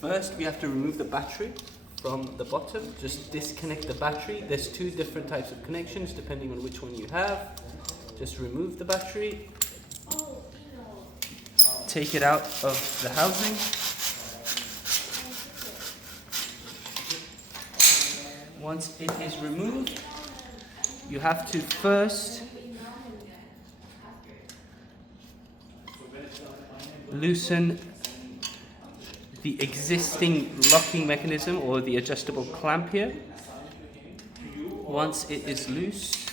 First, we have to remove the battery from the bottom. Just disconnect the battery. There's two different types of connections depending on which one you have. Just remove the battery. Take it out of the housing. Once it is removed, you have to first loosen the existing locking mechanism or the adjustable clamp here. Once it is loose,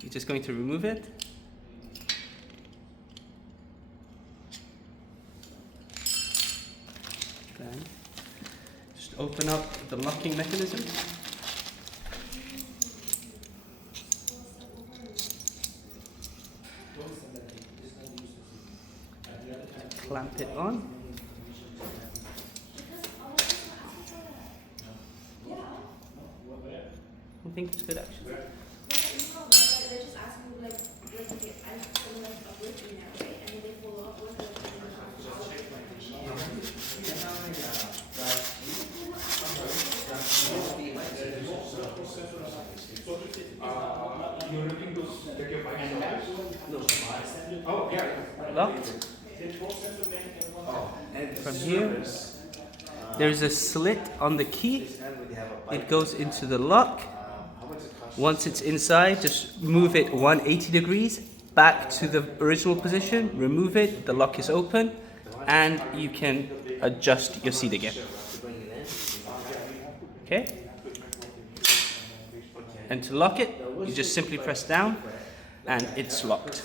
you're just going to remove it. Then just open up the locking mechanism. Clamp it on. I think it's good actually. Locked. From here, there's a slit on the key. It goes into the lock. Once it's inside, just move it 180 degrees back to the original position. Remove it. The lock is open, and you can adjust your seat again. Okay? And to lock it, you just simply press down, and it's locked.